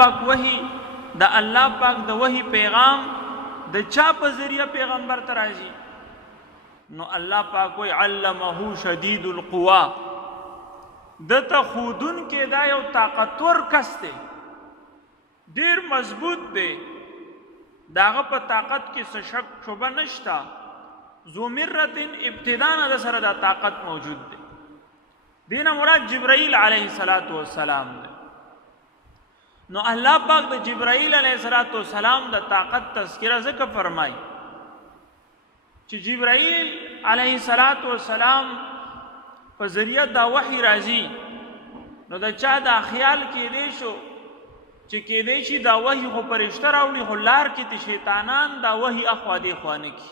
پاک وحی د الله پاک د وحی پیغام د چا په ذریعہ پیغمبر ته راځي؟ نو الله پاک وی علمه شدید القوا، دته خودون کې دا یو طاقتور کس دی، ډیر مضبوط دی، داغه په طاقت کې څه شک شبه نشتا، ذو مرة ابتداء د سره دا طاقت موجود دی. دینه مراد جبرائیل علیه السلام دی. نو الله پاک د جبرائیل علیه السلام د طاقت تذکرہ ځکه فرمای چې جبرائیل علیه السلام په ذریعہ دا وحی راځي، نو د چا دا خیال کېدی شو چې کېدی شي دا وحی خو فرشته راوړي، خو لار کې د شیطانان دا وحی اخوا دی خوا نه کی.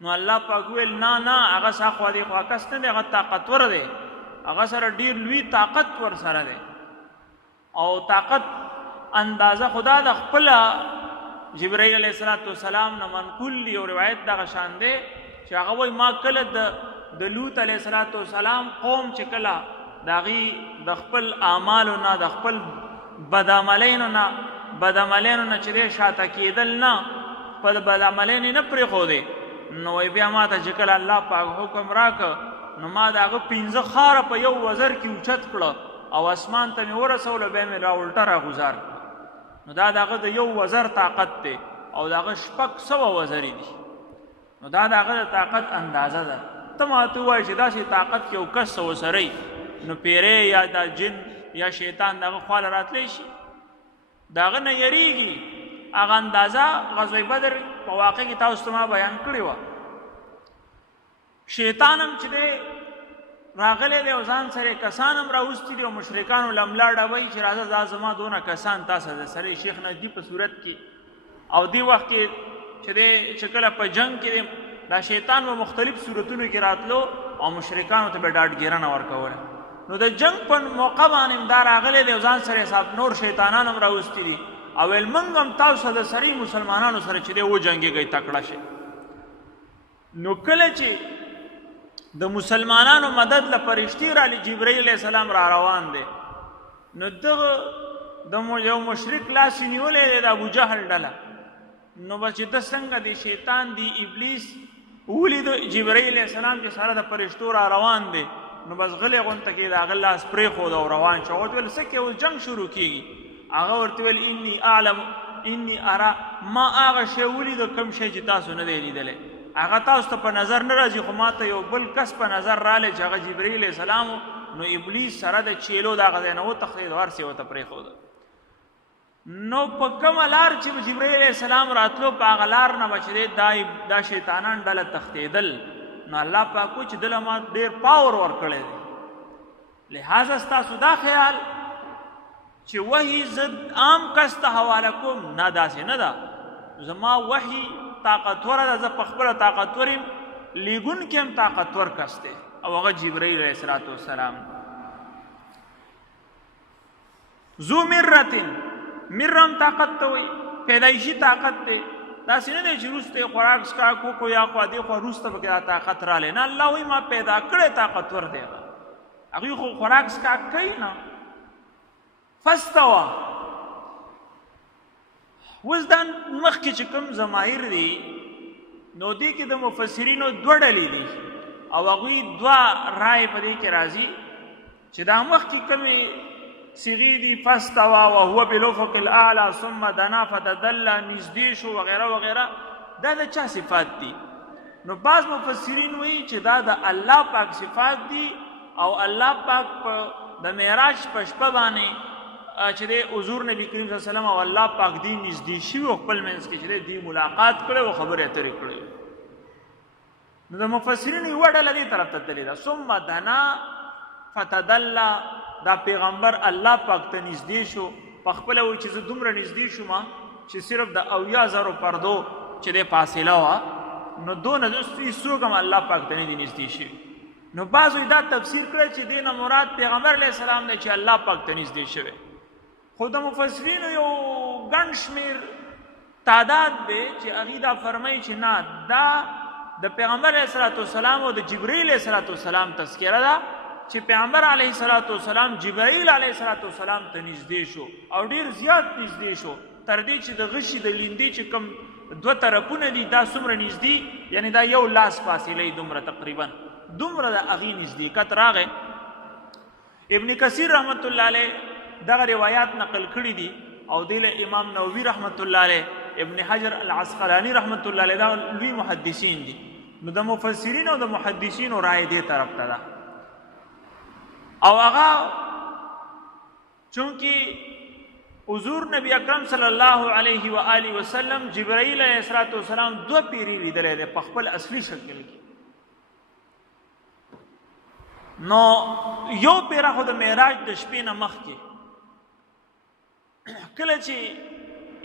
نو الله پاک ویل نه هغه اخوا دی خوا کس نه دی، هغه طاقتور دی، هغه سره ډیر لوی طاقت ور سره دی، او طاقت اندازه خدا د خپل جبرائیل علیه السلام نه منقول دی. او روایت دغه شان دی چې هغه وایي ما کله د لوط علیه السلام قوم چې کله د هغې د خپل اعمالو نه د خپل بدعملینو نه چې دی شاته کېدل نه، خپل بدعملین یې نه پرېښودې، نو وایي بیا ما ته چې کله الله پاک حکم راکړه، نو ما د هغه 15 خاره په یو وزر کې اوچت کړه او اسمان ته مې ورسوله، بیا مې را الټه راغوزار کړه. نو دا دغه د یو وزر طاقت دی او دغه 600 وزرې دي. نو دا دغه د طاقت اندازه ده. ته ماته ووایې چې داسې طاقت کې یو کس وسرئ، نو پیری یا دا جن یا شیطان دغه خواله راتلی شي؟ د هغه نه یریږي. هغه اندازه غزوه بدر په واقع کې تاسو ته ما بیان کړې وه. شیطان هم چې دی راغلی دی او ځان سره کسان هم راوستي دي او مشرکانو له ملا ډبوي چې راځه دا زما دونه کسان تاسو د سره شیخ نجدي په صورت کې. او دی وخت کې چې دی چې کله په جنگ کې دا شیطان په مختلف صورتونو کې راتلو او مشرکانو ته به ډاډګیرنه ورکوله. نو د جنگ په موقع باندې دا راغلی دی او ځان سره حساب نور شیطانان هم راوستي دي او ویل موږ هم تاسو د سرې مسلمانانو سره چې دی وجنګېږئ تکړه شئ. نو کله چې د مسلمانانو مدد له فرشتي رالی جبرائیل علیه السلام را روان دی، نو دغه د یو مشرک لاس نیولی دی د ابوجهل ډله. نو بس چې ده څنګه دی شیطان دی ابلیس ولید جبرائیل علیه السلام چې سره د فرشتو را روان دی، نو بس غلی غونته کې د هغه لاس پرېښود او روان شو. ورته ویل څه کې اوس جنګ شروع کېږي؟ هغه ورته ویل انی ارا ما هغه شی ولیده کوم شی چې تاسو نه دی لیدلی، هغه تاسو ته په نظر نه راځي، خو ما ته یو بل کس په نظر رالی چې هغه جبرائیل علیه السلام. نو ابلیس سره د چیلو د هغه ځای نه وتښتېد او هر څه یې ورته پرېښوده. نو په کومه لار چې جبرائیل علیه السلام راتلو په هغه لار نه به چې دا شیطانان ډله تښتېدل. نو الله پاک وایي چې دله ما ډېر پاور ورکړی دی. لہذا ستاسو دا خیال چې وحي زه عام کس ته حواله کوم، نه داسې نه ده. زما وحي طاقتوره ده، زه په خپله طاقتور یم، لیږونکی هم طاقتور کس دی او هغه جبرائیل علیه السلام. ذو مرة، مره هم طاقت ته وایي، پیدایشي طاقت دی. داسې نه دی چې وروسته یې خوراک څښاک وکړو یا خوا دې خوا وروسته پکې دا طاقت رالی، نه، الله وایي ما پیدا کړی طاقتور دی. هغوی خو خوراک څښاک کوي نه. فاستوى، اوس دا مخکې چې کوم ضمایر دي نو دې کې د مفسرینو 2 ډلې دي او هغوی 2 رای په دې کې راځي چې دا مخکې کومې صیغې دي فاستوى وهو بالافق الاعلى ثم دنا فتدلى، نږدې شو وغیره وغیره، دا د چا صفات دي؟ نو بعض مفسرین وایي چې دا د الله پاک صفات دي او الله پاک په د معراج په شپه باندې چې دی حضور نبی کریم صلی الله علیه وسلم او الله پاک دی نږدې شوي او خپل منځ کې چې دی ملاقات کړی او خبرې اترې کړی. نو د مفسرینو یوه ډله دې طرف ته تللې ده. ثم دنا فتدلى، دا پیغمبر الله پاک ته نږدې شو، په خپله وایي چې زه دومره نږدې شوم چې صرف د 80,000 پردو چې دی فاصله وه، نو دونه څوک هم الله پاک ته نه دي نږدې شوي. نو بعضو دا تفسیر کړی چې دې نه مراد پیغمبر علیه السلام دی چې الله پاک ته نږدې شوی. خو د مفسرینو یو ګڼ شمېر تعداد دی چې هغوی دا فرمایي چې نه، دا د پیغمبر علیه السلام او د جبرائیل علیه السلام تذکره ده چې پیغمبر علیه الصلاۃ والسلام جبرائیل علیه الصلاۃ والسلام ته نږدې شو او ډیر زیات نږدې شو تر دې چې د غشي د لیندې چې کوم دوه طرفونه دي دا څومره نږدې یعنی دا یو لاس فاصله دومره تقریبا دومره د هغې نږدېکت راغی. ابن کثیر رحمت الله علیه دغه روایات نقل کړي دي او دی له امام نووي رحمت الله علیه ابن حجر العسقلانی رحمت الله علیه دا لوی محدثین دي. نو د مفسرین او د محدثینو رائے دې طرف ته ده او هغه چونکې حضور نبی اکرم صلی الله علیه و آله وسلم جبرائیل علیه السلام دو پیری لیدلی دی په خپل اصلي شکل کې. نو یو پیره خو د معراج د شپې نه مخکې کله چې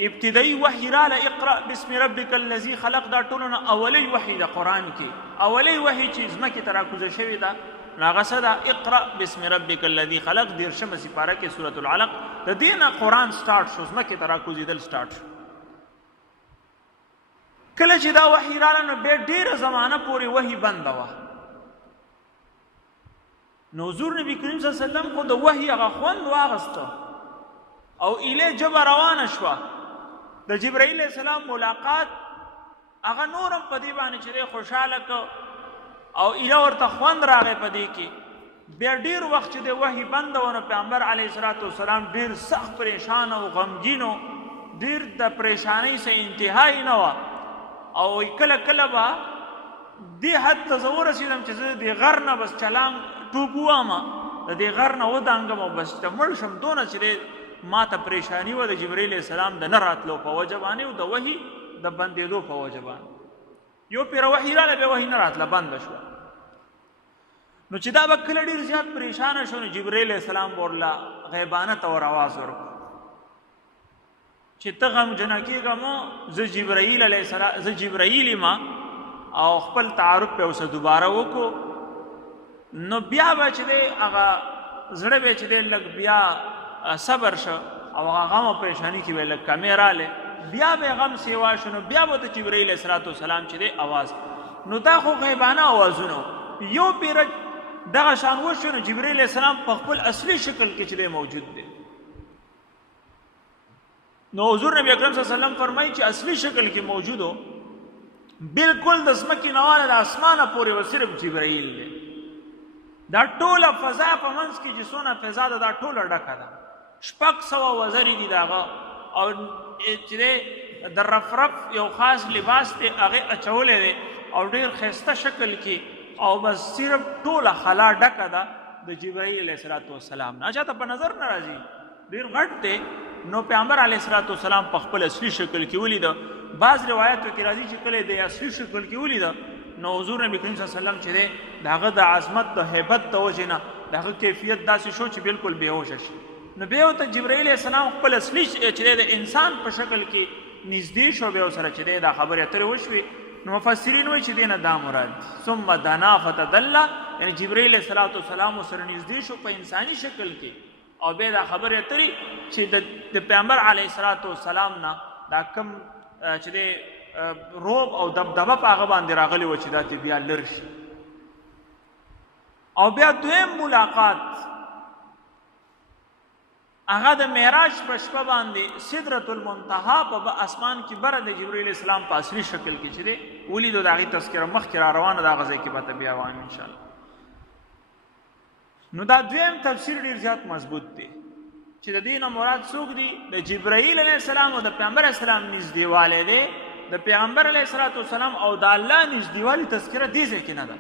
ابتدایي وحی راله اقرأ بسم ربک الذي خلق دا ټولو نه اولی وحی د قرآن کې اولی وحی چې ځمکې ته راکوزه شوې ده نو هغه څه ده اقرأ بسم ربک الذي خلق 13مه سپاره کې سورة العلق د دې نه قرآن سټارټ شو ځمکې ته راکوزېدل سټارټ شو. کله چې دا وحی راله نو بیا ډېره زمانه پورې وحی بنده وه. نو حضور نبی کریم صلی الله علیه وسلم خو د وحی هغه خوند واغسته او ایله جبه روانه شوه. د جبرائیل علیه السلام ملاقات هغه نورم په دې باندې چې دی خوشحاله که او ایله ورته خوند راغی په دې کې. بیا ډېر وخت چې د وحی بنده و نو پیغمبر علیه الصلاة والسلام ډېر سخت پریشان او غمګین و ډېر د پریشانۍ څه انتهای نه وه او کله کله به دې حد ته زه ورسېدم چې زه د غر نه بس چلام ټوپ ووامه د دې غر نه ودانګم او بس ته مړ شم دونه چې دی ما ته پریشاني وه د جبرائیل علیه السلام د نه راتلو په وجه باندې او د وحي د بندېدو په وجه باندې. یو پیره وحي راله بیا وحي نه راتله بنده شوه. نو چې دا به کله ډېر زیات پریشانه شو نو جبرائیل علیه السلام ورله غیبانه ته ور آواز ورکړو چې ته غمجنه کېږه مه زه جبرائیل یم او خپل تعارف پې اوسه دوباره وکړو. نو بیا به چې دی هغه زړه به چې دی لږ بیا صبر شه او هغه غم او پریشاني کې به لږ کمې رالی بیا به غم سیوا شو نو بیا به د جبرائیل علیه السلام چې دی اواز. نو دا خو غیبانه اوازونه یو پیره دغه شان وشو نو جبرائیل علیه السلام په خپل اصلي شکل کې چې دی موجود دی. نو حضور نبی اکرم صلی الله علیه وسلم فرمایي چې اصلي شکل کې موجود و بالکل د ځمکې نه واله د اسمانه پورې و صرف جبرائیل دی. دا ټوله فضا په منځ کې چې څونه فضا ده دا ټوله ډکه ده 600 وزرې دي د هغه او چې دی د رفرف یو خاص لباس دی هغې اچولی دی او ډېر ښایسته شکل کې او بس صرف ټوله خلا ډکه ده د جبرائیل علیه الصلاة والسلام نه چاته په نظر نه راځي ډېر غټ دی. نو پیغمبر علیه الصلاة والسلام په خپل اصلي شکل کې ولیده. بعض روایاتو کې راځي چې کله د اصلي شکل کې ولیده نو حضور نبی کریم صلی الله علیه وسلم چې دی د هغه د عظمت د هیبت د وجې نه د هغه کیفیت داسې شو چې بالکل بېهوشه شي. نو بیا ورته جبرائیل علیه السلام خپل اصلي چې دی د انسان په شکل کې نږدې شو بیا ورسره چې دی دا خبرې اترې وشوې. نو مفسرین وایي چې دې نه دا مراد ثم دنا فتدلى یعنی جبرائیل علیه السلام ورسره نږدې شو په انساني شکل کې او بیا دا خبرې اترې چې د پیغمبر علیه السلام نه دا کم چې دی روب او دبدبه په هغه باندې راغلی و چې دا ته بیا لر شي. او بیا دویم ملاقات هغه د معراج په شپه باندې سدرة المنتهى په اسمان کې بره د جبرائیل اسلام په اصلي شکل کې چې دی ولیدو د هغې تذکره مخکې را روانه د هغه ځای کې به ته بیا وایم انشاءالله. نو دا دویم تفسیر ډېر زیات مضبوط دی چې د دې نه مراد څوک دي د جبرائیل علیه السلام او د پیغمبر علیه السلام نږدېوالی دی. د پیغمبر علیه السلام او د الله نږدېوالي تذکره دې ځای کې نه ده.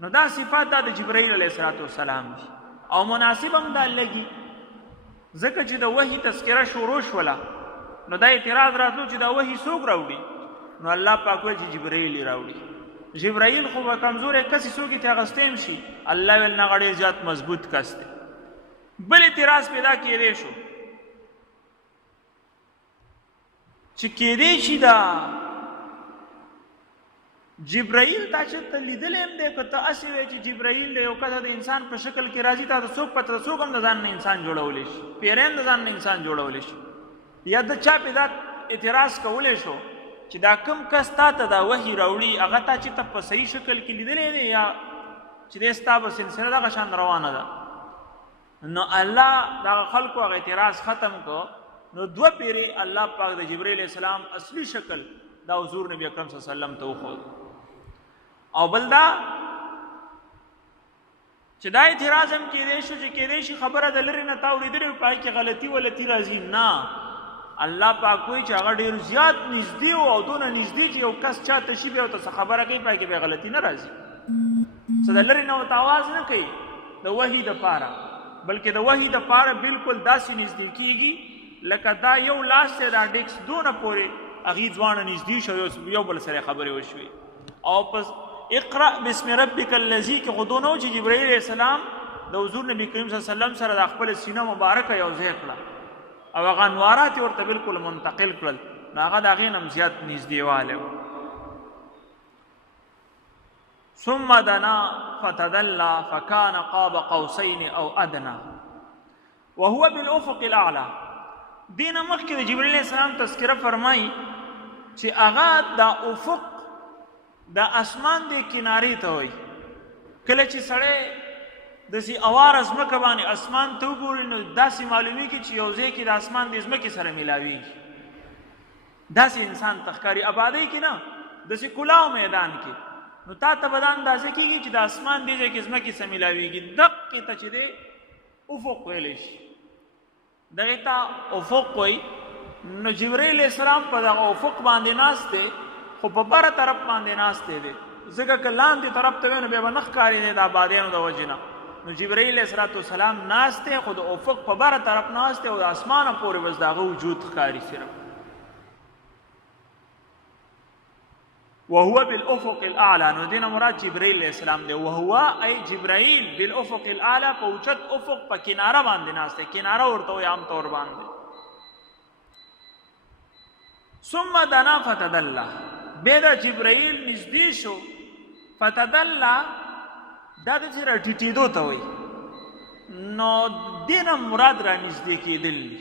نو دا صفات دا د جبرائیل علیه السلام دي او مناسب هم دا لګي ځکه چې د وحي تذکره شروع شوله نو دا اعتراض راتلو چې دا وحي څوک راوړي نو الله پاک وایي چې جبرائیل یې راوړي. جبرائیل خو به کمزوری کس څوک یې ته اخیستی هم شي الله ویل نه ډېر زیات مضبوط کس دی. بل اعتراض پیدا کېدی شو چې کېدی شي دا جبرائیل تا چې ته لیدلی هم دی که ته هسې وایې چې جبرائیل د یو کسه د انسان په شکل کې راځي تا ته څوک پته څوک هم د ځان نه انسان جوړولی شي پیری هم د ځان نه انسان جوړولی شي. یا د چا پې دا اعتراض کولی شو چې دا کم کس تا ته دا وحي راوړي هغه تا چې ته په صحیح شکل کې لیدلی دی یا چې د ستا به سلسله دغه شان روانه ده. نو الله دغه خلکو هغه اعتراض ختم کو. نو 2 پیری الله پاک د جبرئیل السلام اصلي شکل دا حضور نبی اکرم صلی الله علیه وسلم ته وښود. او بل دا چې دا اعتراض هم کېدی شو چې کېدی شي خبره د لرې نه تا اورېدلې پای کې غلطي ولطي راځي. نه، الله پاک وایي چې هغه ډېر زیات نږدې و او دونه نږدې چې یو کس چاته شي بیا ورته څه خبره کوي پای کې بیا غلطي نه راځي. څه د لرې نه ورته آواز نه کوي د وحي دپاره، بلکې د وحي دپاره بالکل داسې نږدې کېږي لکه دا یو لاس دی دا ډیکس دونه پورې هغې دواړه نږدې شو یو بل سره خبرې وشوې. او پس اقرأ بسم ربک الذی کې خو دونه و چې جبرئیل علیه السلام د حضور نبی کریم صلی الله علیه وسلم سره د خپل سینه مبارکه یو ځای کړه او هغه انوارات یې ورته بالکل منتقل کړل. نو هغه د هغې نه هم زیات نږدېوالی و. ثم دنا فتدلى فكان قاب قوسين او ادنى وهو بالافق الاعلى. دینه مخکې د جبرئیل علیه السلام تذکره فرمایي چې هغه د افق د اسمان د کنارې ته وایي. کله چې سړی داسې اواره ځمکه باندې اسمان ته وګوري نو داسې معلومیږي چې یو ځای کې د اسمان د ځمکې سره میلاویږي. داسې انسان ته ښکاري ابادۍ کې نه، داسې کلاو میدان کې. نو تا ته به دا اندازه کېږي چې د اسمان دې ځای کې ځمکې سره میلاویږي. دقې ته چې دی افق ویلی شي، دغې ته افق وایي. نو جبرئیل علیه السلام په دغه افق باندې ناست دی خو په بره طرف باندې ناست دی، ځکه که لاندې طرف ته وی نو بیا به نه ښکارېدی د آبادیانو د وجې نه. نو جبرئیل علیه السلام ناست دی خو د افق په بره طرف ناست دی او د اسمانه پورې بس د هغه وجود ښکاري صرف. وهو بالافق الاعلى، نو دینه مراد جبرئیل علیه السلام دی. وهو ای جبرئیل بالافق الاعلى، په اوچت افق په کناره باندې ناست دی. کناره ورته وایي عام طور باندې. ثم دنا فتدلى، بیا د جبرئیل نږدې شو. فتدلى دا داسې راټیټېدو ته وایي. نو دینه مراد را نږدې کېدل دي.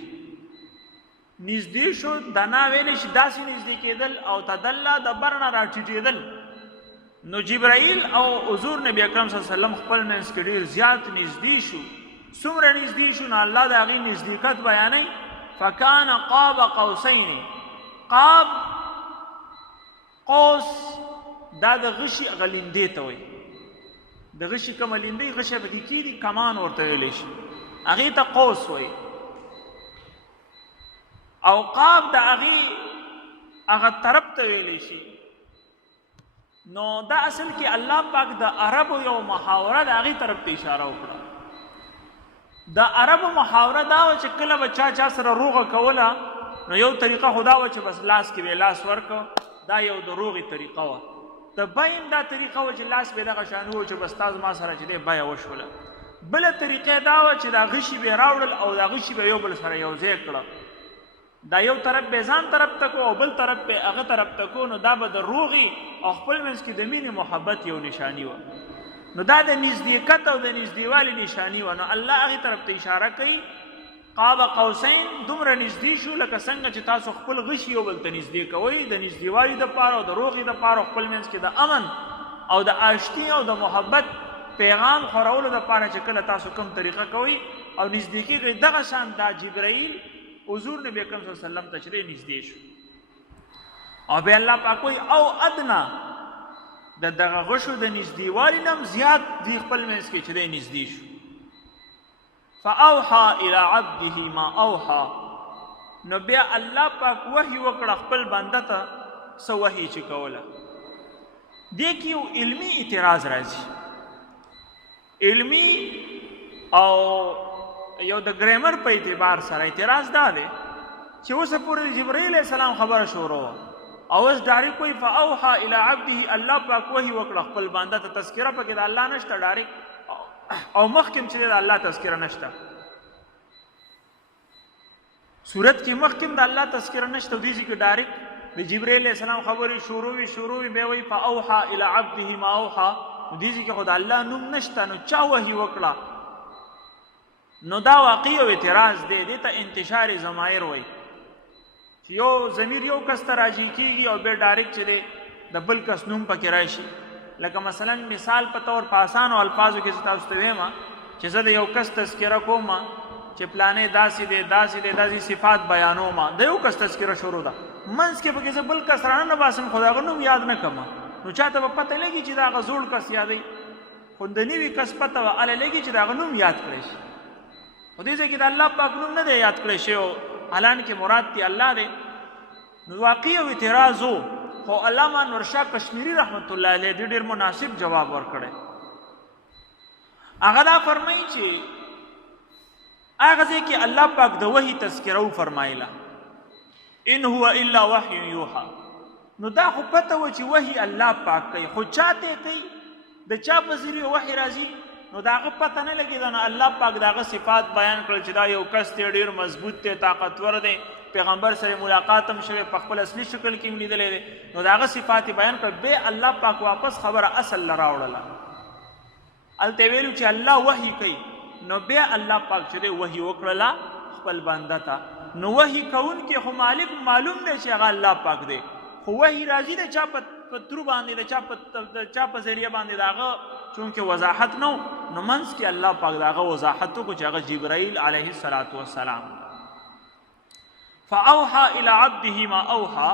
نږدې شو دنا ویلی شي داسې نږدې کېدل او تدله د بر نه راټیټېدل. نو جبرائیل او حضور نبی اکرم صلی الله علیه وسلم خپل منځ کې ډېر زیات نږدې شو. څومره نږدې شو؟ نو الله د هغې نږدېکت بیانوي. فکان قاب قوسین، قاب قوس دا د غشي هغه لیندې ته وایي. د غشي کومه لیندۍ غشی پکې کېږي کمان ورته ویلی شي، هغې ته قوس وایي. او قاب د هغې هغه طرف ته ویلی شي. نو دا اصل کې الله پاک د عربو یو محاوره د هغې طرف ته اشاره وکړه. د عربو محاوره دا وه چې کله به چا سره روغه کوله نو یو طریقه خو دا وه چې بس لاس کې به لاس ورکړه، دا یو د روغې طریقه وه. د بیم دا طریقه وه چې لاس به دغه شان وو چې بس تا زما سره چې دی بیه وشوله. بله طریقه دا وه چې دا غشي به یې راوړل او دا غشي به یو بل سره یو ځای کړه. دا یو طرف به ځان طرف ته کو او بل طرف به هغه طرف ته کو. نو دا به د روغې او خپل منځ کې د مینې محبت یو نشاني وه. نو دا د نږدېکت او د نږدېوالي نشاني وه. نو الله هغې طرف ته اشاره کوي. قاب قوسین دومره نږدې شو لکه څنګه چې تاسو خپل غشي یو بل ته نږدې کوئ د نږدېوالي دپاره او د روغې دپاره خپل منځ کې د امن او د آشتي او د محبت پیغام خورولو دپاره چې کله تاسو کوم طریقه کوئ او نږدې کېږئ. دغه شان دا جبرائیل حضور نبی اکرم صلی الله علیه وسلم ته چې دی نږدې شو. او بیا الله پاک وایي او ادنا، د دغه غشو د نږدېوالي نه هم زیات دی خپل منځ کې چې دی نږدې شو. فاوحى الى عبده ما اوحى، نو بیا الله پاک وحی وکړه خپل بنده ته څه وحی چې کوله. دې کې یو علمي اعتراض راځي. علمي او یو د ګریمر په اعتبار سره اعتراض دا دی چې اوسه پورې جبرائیل علیه السلام خبره شروع وه او اوس ډایرکټ کوي فاوحى الى عبده، الله پاک وحی وکړه خپل بنده ته. تذکره پکې د الله نشته ډایرکټ، او مخکې چې د الله تذکره نشته. صورت کې مخکې د الله تذکره نشته او دې ځای کې ډایرکټ د جبرائیل علیه السلام خبرې شروع وي بیا وایي فاوحى الى عبده ما اوحى. دې ځای کې خو د الله نوم نشته، نو چا وحی وکړه؟ نو دا واقعي او اعتراض دی. دې ته انتشار ضمایر وایي چې یو ضمیر یو کس ته راجع کېږي او بیا ډایرکټ چې دی د بل کس نوم پکې راشي. لکه مثلا مثال په تور په آسانو الفاظو کې تاسو ته وایم چې زه د یو کس تذکره کوم چې پلانې داسې صفات بیانوم د یو کس تذکره شروع ده منځ کې پکې زه بل کس رانه باسم خو د هغه نوم یاد نه کړم نو چاته به پته لګي چې د هغه زوړ کس یادوي خو د نوي کس پته به هله لګي چې د هغه نوم یاد کړی شي خو دې ځای کې د الله پاک نوم نه دی یاد کړی شوی حالانکې مراد دی الله دی نو واقعي او اعتراض و خو علامه نورشاه کشمیری رحمت الله علیه دې ډېر مناسب جواب ورکړی هغه دا فرمایي چې هغه ځای کې الله پاک د وحي تذکره وفرمایله ان هو الا وحی یوحى نو دا خو پته و چې وحي الله پاک کوي خو چاته کوي د چا په ذریعه وحي راځي نو دا هغه پته نه لګي دا نو الله پاک دا هغه صفات بیان کړل چې دا یو کس دی ډېر مضبوط دی طاقتور دی پیغمبر سره ملاقات هم شوی په خپل اصلي شکل کې هم لیدلی دی نو د هغه صفات بیان کړل به الله پاک واپس خبره اصل له راوړله هلته ویلو چې الله وحي کوي نو بیا الله پاک چې دی وحي وکړله خپل بنده ته نو وحي کوونکی خو مالک معلوم دی چې هغه الله پاک دی خو وحي راځي د چا په ترو باندې د چا په ذریعه باندې د هغه چونکې وضاحت نو منځ کې الله پاک د هغه وضاحت وکړو چې هغه جبرائیل علیه السلام فاوحى الى عبده ما اوحى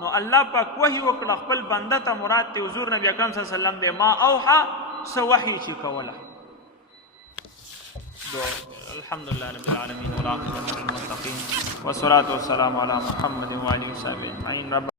نو الله پاک وحي وکړه خپل بنده ته مراد ته حضور نبی اکرم صلی الله علیه وسلم دی ما اوحى سو وحي چې کوله الحمد لله رب العالمين والعاقبة للمتقين والصلاة والسلام على محمد وآله وصحبه أجمعين.